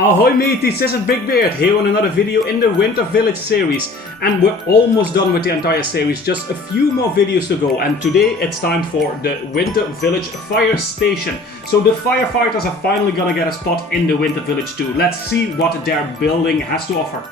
Ahoy mateys, this is BrickBeard here on another video in the Winter Village series. And we're almost done with the entire series, just a few more videos to go. And today it's time for the Winter Village Fire Station. So the firefighters are finally gonna get a spot in the Winter Village too. Let's see what their building has to offer.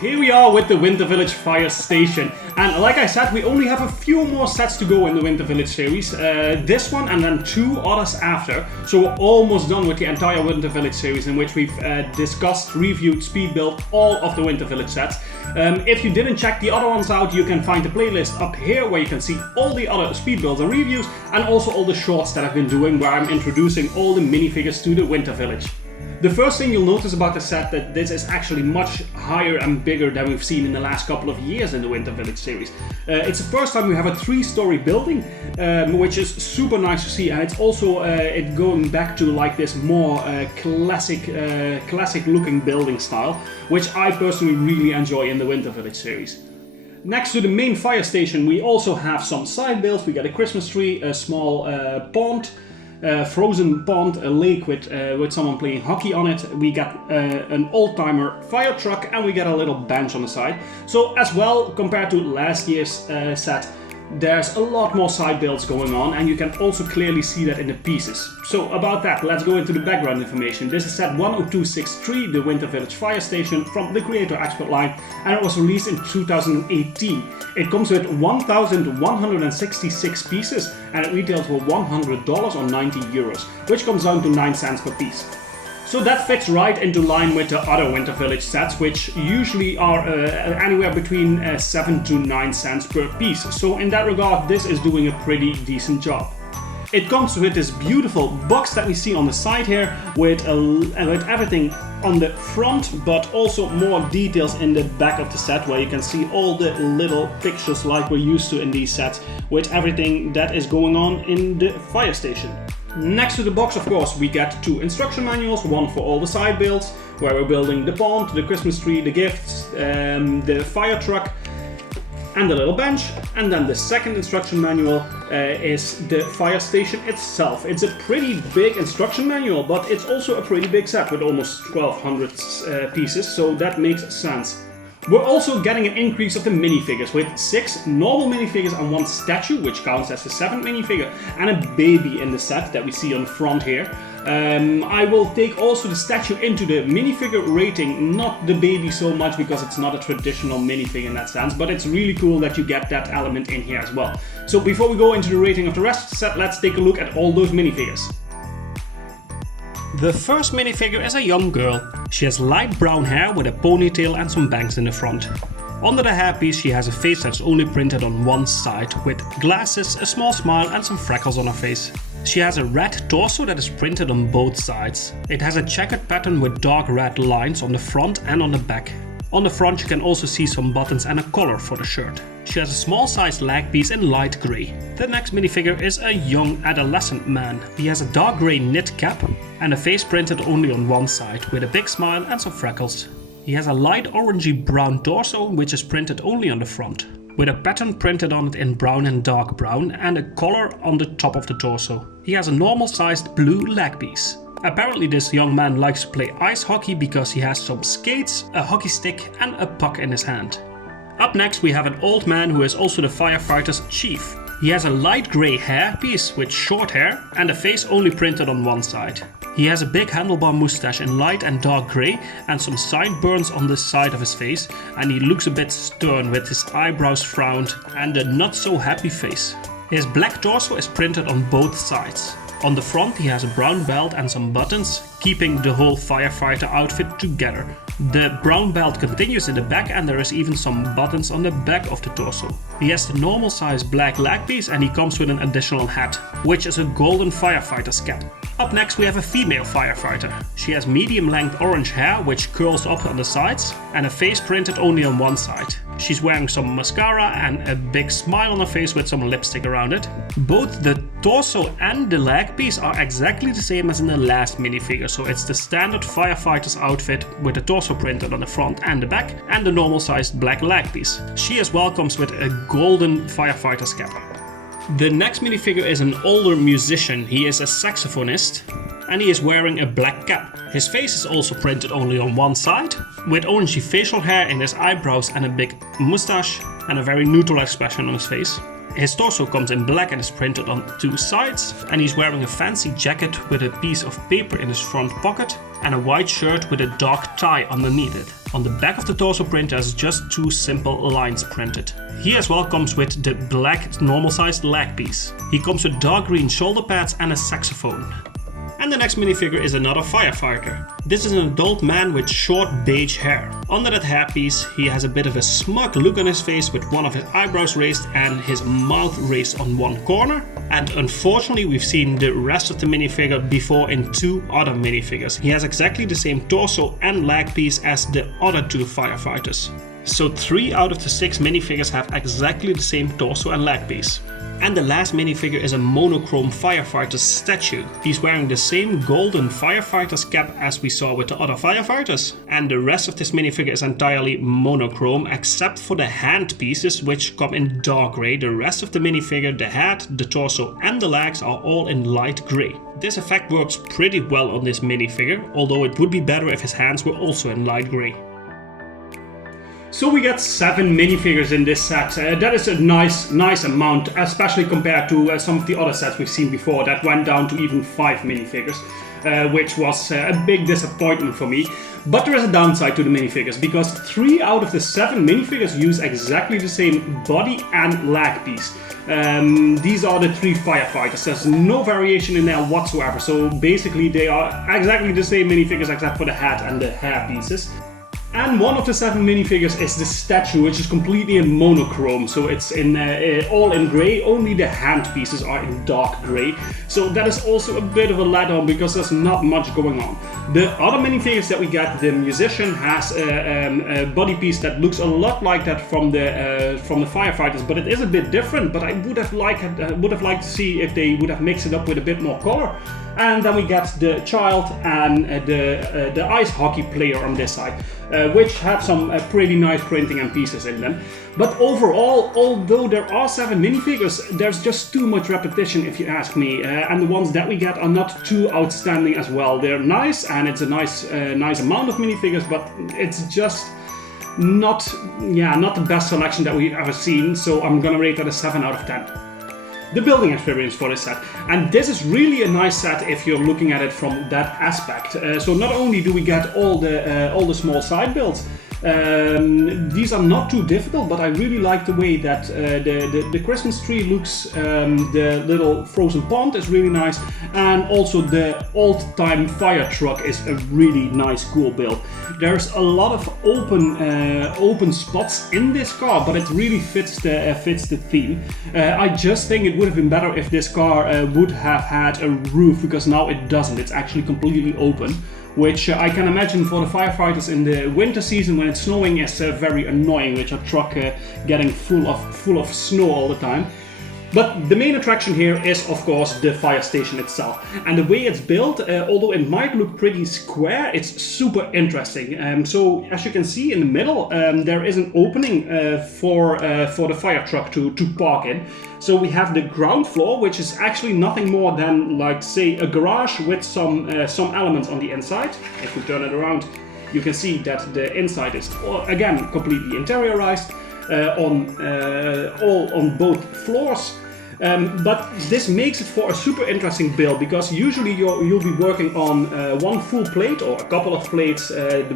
Here we are with the Winter Village Fire Station, and like I said, we only have a few more sets to go in the Winter Village series. This one and then two others after, so we're almost done with the entire Winter Village series, in which we've discussed, reviewed, speed built all of the Winter Village sets. If you didn't check the other ones out, you can find the playlist up here where you can see all the other speed builds and reviews, and also all the shorts that I've been doing where I'm introducing all the minifigures to the Winter Village. The first thing you'll notice about the set that this is actually much higher and bigger than we've seen in the last couple of years in the Winter Village series. It's the first time we have a 3-story building, which is super nice to see, and it's also it going back to like this more classic looking building style, which I personally really enjoy in the Winter Village series. Next to the main fire station, we also have some side builds. We got a Christmas tree, a small pond, frozen pond, a lake with someone playing hockey on it. We got an old-timer fire truck, and we got a little bench on the side. So as well, compared to last year's set, there's a lot more side builds going on, and you can also clearly see that in the pieces. So about that, let's go into the background information. This is set 10263, the Winter Village Fire Station from the Creator Expert line, and it was released in 2018. It comes with 1,166 pieces, and it retails for $100 or 90 euros, which comes down to 9 cents per piece. So that fits right into line with the other Winter Village sets, which usually are anywhere between 7 to 9 cents per piece. So in that regard, this is doing a pretty decent job. It comes with this beautiful box that we see on the side here, with everything on the front, but also more details in the back of the set, where you can see all the little pictures like we're used to in these sets, with everything that is going on in the fire station. Next to the box, of course, we get 2 instruction manuals, one for all the side builds, where we're building the pond, the Christmas tree, the gifts, the fire truck, and the little bench. And then the second instruction manual is the fire station itself. It's a pretty big instruction manual, but it's also a pretty big set with almost 1,200 pieces, so that makes sense. We're also getting an increase of the minifigures, with 6 normal minifigures and 1 statue, which counts as the 7th minifigure, and a baby in the set that we see on the front here. I will take also the statue into the minifigure rating, not the baby so much because it's not a traditional minifigure in that sense, but it's really cool that you get that element in here as well. So before we go into the rating of the rest of the set, let's take a look at all those minifigures. The first minifigure is a young girl. She has light brown hair with a ponytail and some bangs in the front. Under the hairpiece she has a face that's only printed on one side, with glasses, a small smile and some freckles on her face. She has a red torso that is printed on both sides. It has a checkered pattern with dark red lines on the front and on the back. On the front you can also see some buttons and a collar for the shirt. She has a small sized leg piece in light grey. The next minifigure is a young adolescent man. He has a dark grey knit cap and a face printed only on one side, with a big smile and some freckles. He has a light orangey brown torso, which is printed only on the front, with a pattern printed on it in brown and dark brown, and a collar on the top of the torso. He has a normal sized blue leg piece. Apparently this young man likes to play ice hockey because he has some skates, a hockey stick and a puck in his hand. Up next we have an old man who is also the firefighter's chief. He has a light grey hair piece with short hair and a face only printed on one side. He has a big handlebar moustache in light and dark grey and some sideburns on the side of his face, and he looks a bit stern with his eyebrows frowned and a not so happy face. His black torso is printed on both sides. On the front he has a brown belt and some buttons, keeping the whole firefighter outfit together. The brown belt continues in the back, and there is even some buttons on the back of the torso. He has the normal size black leg piece, and he comes with an additional hat, which is a golden firefighter's cap. Up next we have a female firefighter. She has medium length orange hair which curls up on the sides, and a face printed only on one side. She's wearing some mascara and a big smile on her face with some lipstick around it. Both the torso and the leg piece are exactly the same as in the last minifigure, so it's the standard firefighter's outfit with the torso printed on the front and the back and the normal sized black leg piece. She as well comes with a golden firefighter's cap. The next minifigure is an older musician. He is a saxophonist and he is wearing a black cap. His face is also printed only on one side, with orangey facial hair in his eyebrows and a big moustache and a very neutral expression on his face. His torso comes in black and is printed on two sides, and he's wearing a fancy jacket with a piece of paper in his front pocket and a white shirt with a dark tie underneath it. On the back of the torso print there's just two simple lines printed. He as well comes with the black normal sized leg piece. He comes with dark green shoulder pads and a saxophone. And the next minifigure is another firefighter. This is an adult man with short beige hair. Under that hairpiece he has a bit of a smug look on his face with one of his eyebrows raised and his mouth raised on one corner. And unfortunately we've seen the rest of the minifigure before in two other minifigures. He has exactly the same torso and leg piece as the other two firefighters. So 3 out of the 6 minifigures have exactly the same torso and leg piece. And the last minifigure is a monochrome firefighter statue. He's wearing the same golden firefighter's cap as we saw with the other firefighters. And the rest of this minifigure is entirely monochrome except for the hand pieces, which come in dark grey. The rest of the minifigure, the head, the torso and the legs are all in light grey. This effect works pretty well on this minifigure, although it would be better if his hands were also in light grey. So we got 7 minifigures in this set. That is a nice amount, especially compared to some of the other sets we've seen before that went down to even 5 minifigures, which was a big disappointment for me. But there is a downside to the minifigures, because 3 out of the 7 minifigures use exactly the same body and leg piece. These are the 3 firefighters. There's no variation in there whatsoever, so basically they are exactly the same minifigures except for the head and the hair pieces. And one of the 7 minifigures is the statue, which is completely in monochrome, so it's in all in grey. Only the hand pieces are in dark grey, so that is also a bit of a letdown because there's not much going on. The other minifigures that we got, the musician has a body piece that looks a lot like that from the firefighters, but it is a bit different. But I would have liked to see if they would have mixed it up with a bit more color. And then we get the child and the ice hockey player on this side, which have some pretty nice printing and pieces in them. But overall, although there are 7 minifigures, there's just too much repetition if you ask me. And the ones that we get are not too outstanding as well. They're nice and it's a nice amount of minifigures, but it's just not the best selection that we've ever seen. So I'm gonna rate that a 7 out of 10. The building experience for this set, and this is really a nice set if you're looking at it from that aspect. So not only do we get all the small side builds, these are not too difficult, but I really like the way that the Christmas tree looks. The little frozen pond is really nice, and also the old-time fire truck is a really nice, cool build. There's a lot of open spots in this car, but it really fits the theme. I just think it would have been better if this car would have had a roof, because now it doesn't. It's actually completely open, which I can imagine for the firefighters in the winter season when it's snowing is very annoying, with your truck getting full of snow all the time. But the main attraction here is, of course, the fire station itself. And the way it's built, although it might look pretty square, it's super interesting. So as you can see in the middle, there is an opening for the fire truck to park in. So we have the ground floor, which is actually nothing more than, like, say, a garage with some elements on the inside. If we turn it around, you can see that the inside is, again, completely interiorized on both floors. But this makes it for a super interesting build, because usually you'll be working on one full plate or a couple of plates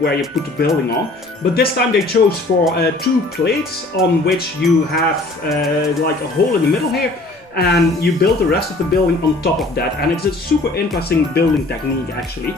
where you put the building on. But this time they chose for 2 plates on which you have like a hole in the middle here, and you build the rest of the building on top of that. And it's a super interesting building technique actually.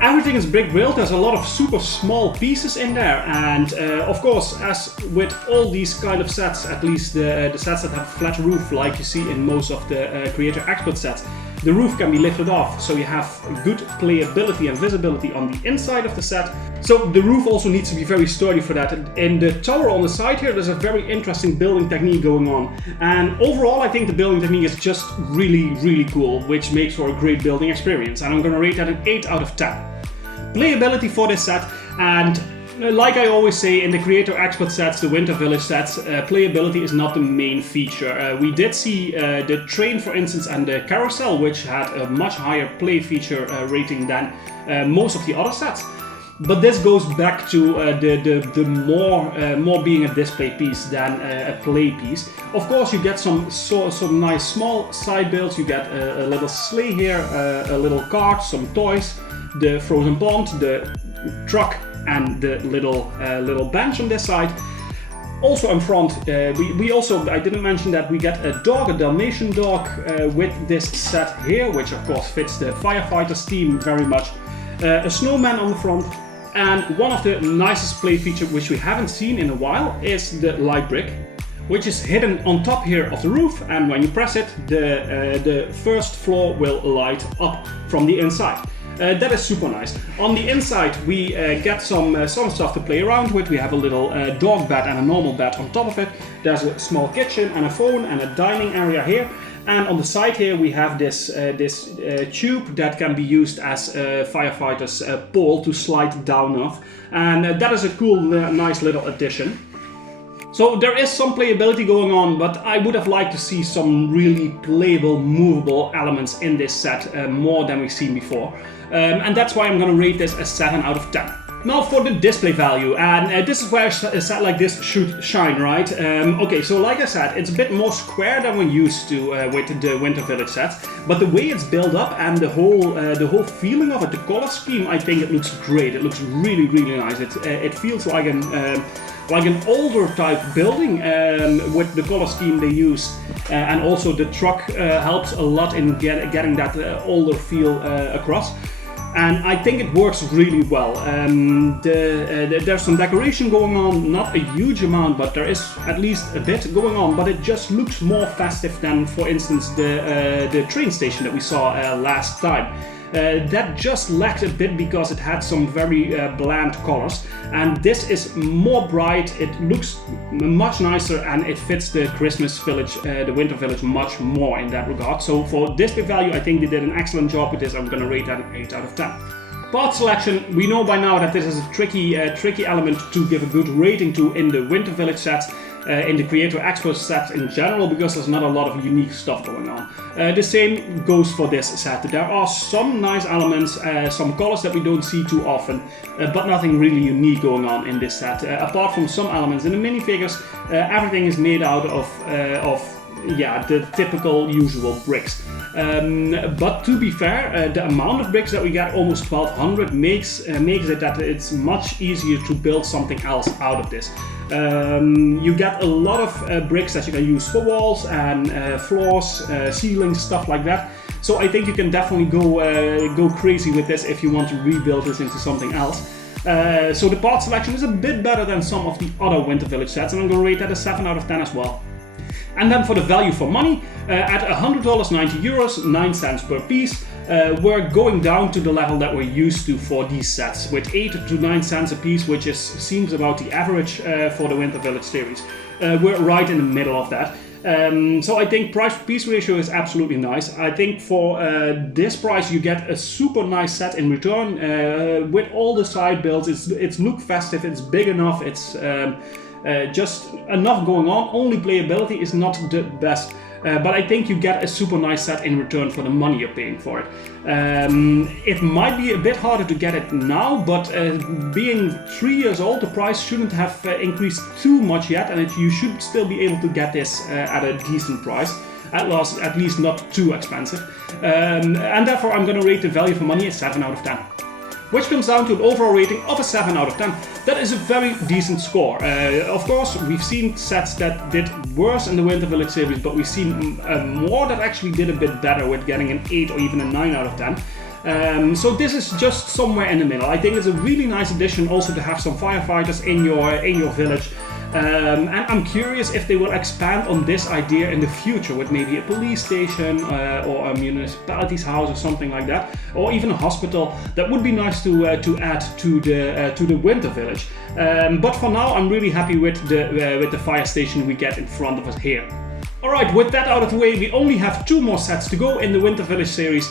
Everything is BrickBeard. There's a lot of super small pieces in there, and of course, as with all these kind of sets, at least the sets that have a flat roof like you see in most of the Creator Expert sets, The roof can be lifted off, so you have good playability and visibility on the inside of the set. So the roof also needs to be very sturdy for that. In the tower on the side here, there's a very interesting building technique going on. And overall, I think the building technique is just really cool, which makes for a great building experience. And I'm going to rate that an 8 out of 10. Playability for this set, and like I always say in the Creator Expert sets, the Winter Village sets, playability is not the main feature. We did see the train, for instance, and the carousel, which had a much higher play feature rating than most of the other sets. But this goes back to the more being a display piece than a play piece. Of course, you get some nice small side builds. You get a little sleigh here, a little cart, some toys, the frozen pond, the truck, and the little bench on this side. Also in front, we also, I didn't mention that we get a dog, a Dalmatian dog with this set here, which of course fits the Firefighters theme very much. A snowman on the front, and one of the nicest play features which we haven't seen in a while is the light brick, which is hidden on top here of the roof, and when you press it, the first floor will light up from the inside. That is super nice. On the inside we get some stuff to play around with. We have a little dog bed and a normal bed on top of it. There's a small kitchen and a phone and a dining area here. And on the side here we have this tube that can be used as a firefighter's pole to slide down off. And that is a cool, nice little addition. So there is some playability going on, but I would have liked to see some really playable, movable elements in this set, more than we've seen before. And that's why I'm going to rate this a 7 out of 10. Now for the display value, and this is where a set like this should shine, right? Okay, so like I said, it's a bit more square than we're used to with the Winter Village sets, but the way it's built up and the whole feeling of it, the color scheme, I think it looks great. It looks really nice. It feels like an older type building with the color scheme they use, and also the truck helps a lot in getting that older feel across. And I think it works really well. There's some decoration going on, not a huge amount, but there is at least a bit going on. But it just looks more festive than, for instance, the train station that we saw last time. That just lacked a bit because it had some very bland colors, and this is more bright. It looks much nicer and it fits the Christmas village, the Winter Village, much more in that regard. So for display value, I think they did an excellent job with this. I'm going to rate that an 8 out of 10. Part selection, we know by now that this is a tricky element to give a good rating to in the Winter Village sets. In the Creator Expert set in general, because there's not a lot of unique stuff going on. The same goes for this set. There are some nice elements, some colors that we don't see too often, but nothing really unique going on in this set. Apart from some elements in the minifigures, everything is made out of the typical usual bricks. But to be fair, the amount of bricks that we get, almost 1200, makes it that it's much easier to build something else out of this. You get a lot of bricks that you can use for walls and floors, ceilings, stuff like that. So I think you can definitely go crazy with this if you want to rebuild this into something else. So the part selection is a bit better than some of the other Winter Village sets, and I'm going to rate that a 7 out of 10 as well. And then for the value for money, at $100, 90 euros, 9 cents per piece, we're going down to the level that we're used to for these sets, with 8 to 9 cents a piece, which seems about the average for the Winter Village series. We're right in the middle of that. So I think price to piece ratio is absolutely nice. I think for this price you get a super nice set in return, with all the side builds. It's look festive, it's big enough, it's just enough going on. Only playability is not the best, but I think you get a super nice set in return for the money you're paying for it. It might be a bit harder to get it now, but being 3 years old, the price shouldn't have increased too much yet, and you should still be able to get this at a decent price. At least not too expensive. And therefore I'm going to rate the value for money a 7 out of 10. Which comes down to an overall rating of a 7 out of 10. That is a very decent score. Of course, we've seen sets that did worse in the Winter Village series, but we've seen more that actually did a bit better, with getting an 8 or even a 9 out of 10. So this is just somewhere in the middle. I think it's a really nice addition also to have some firefighters in your village. And I'm curious if they will expand on this idea in the future with maybe a police station or a municipality's house or something like that, or even a hospital. That would be nice to add to the winter village. But for now, I'm really happy with the fire station we get in front of us here. Alright, with that out of the way, we only have 2 more sets to go in the Winter Village series,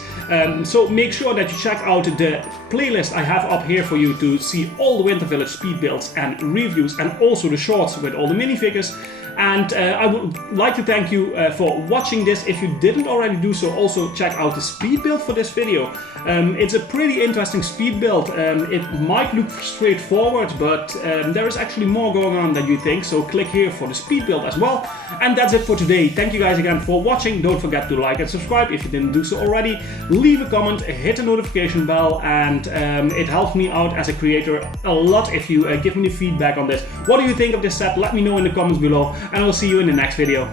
so make sure that you check out the playlist I have up here for you to see all the Winter Village speed builds and reviews, and also the shorts with all the minifigures. And I would like to thank you for watching this. If you didn't already do so, also check out the speed build for this video. It's a pretty interesting speed build. It might look straightforward, but there is actually more going on than you think. So click here for the speed build as well. And that's it for today. Thank you guys again for watching. Don't forget to like and subscribe if you didn't do so already. Leave a comment, hit the notification bell, and it helps me out as a creator a lot if you give me the feedback on this. What do you think of this set? Let me know in the comments below. And I'll see you in the next video.